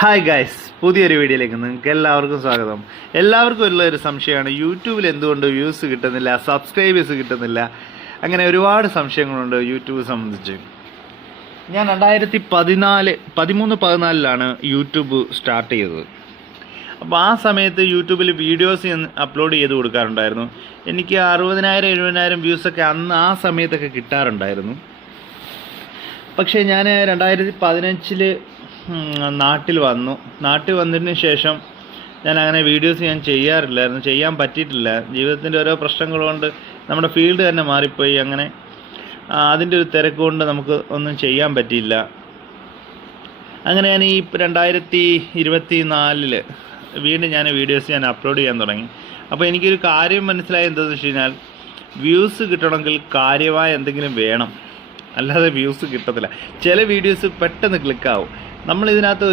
Hi guys, പുതിയൊരു വീഡിയോയിലേക്ക് നിങ്ങൾക്ക് എല്ലാവർക്കും സ്വാഗതം. എല്ലാവർക്കും ഉള്ള ഒരു സംശയമാണ്, യൂട്യൂബിൽ എന്തുകൊണ്ട് വ്യൂസ് കിട്ടുന്നില്ല, സബ്സ്ക്രൈബേഴ്സ് കിട്ടുന്നില്ല, അങ്ങനെ ഒരുപാട് സംശയങ്ങളുണ്ട് യൂട്യൂബ് സംബന്ധിച്ച്. ഞാൻ 2013-14 യൂട്യൂബ് സ്റ്റാർട്ട് ചെയ്തത്. അപ്പോൾ ആ സമയത്ത് യൂട്യൂബിൽ വീഡിയോസ് അപ്ലോഡ് ചെയ്ത് കൊടുക്കാറുണ്ടായിരുന്നു. എനിക്ക് 60,000-70,000 വ്യൂസൊക്കെ ആ സമയത്തൊക്കെ കിട്ടാറുണ്ടായിരുന്നു. പക്ഷേ ഞാൻ 2015 നാട്ടിൽ വന്നതിന് ശേഷം ഞാൻ അങ്ങനെ വീഡിയോസ് ചെയ്യാറില്ലായിരുന്നു, ചെയ്യാൻ പറ്റിയിട്ടില്ല. ജീവിതത്തിൻ്റെ ഓരോ പ്രശ്നങ്ങൾ കൊണ്ട് നമ്മുടെ ഫീൽഡ് തന്നെ മാറിപ്പോയി. അങ്ങനെ അതിൻ്റെ ഒരു തിരക്ക് കൊണ്ട് നമുക്ക് ഒന്നും ചെയ്യാൻ പറ്റിയില്ല. അങ്ങനെ ഞാൻ ഈ 2024 വീണ്ടും ഞാൻ വീഡിയോസ് അപ്ലോഡ് ചെയ്യാൻ തുടങ്ങി. അപ്പോൾ എനിക്കൊരു കാര്യം മനസ്സിലായി, എന്താണെന്ന് വെച്ച് കഴിഞ്ഞാൽ വ്യൂസ് കിട്ടണമെങ്കിൽ കാര്യമായ എന്തെങ്കിലും വേണം, അല്ലാതെ വ്യൂസ് കിട്ടത്തില്ല. ചില വീഡിയോസ് പെട്ടെന്ന് ക്ലിക്കാവും. നമ്മളിതിനകത്ത്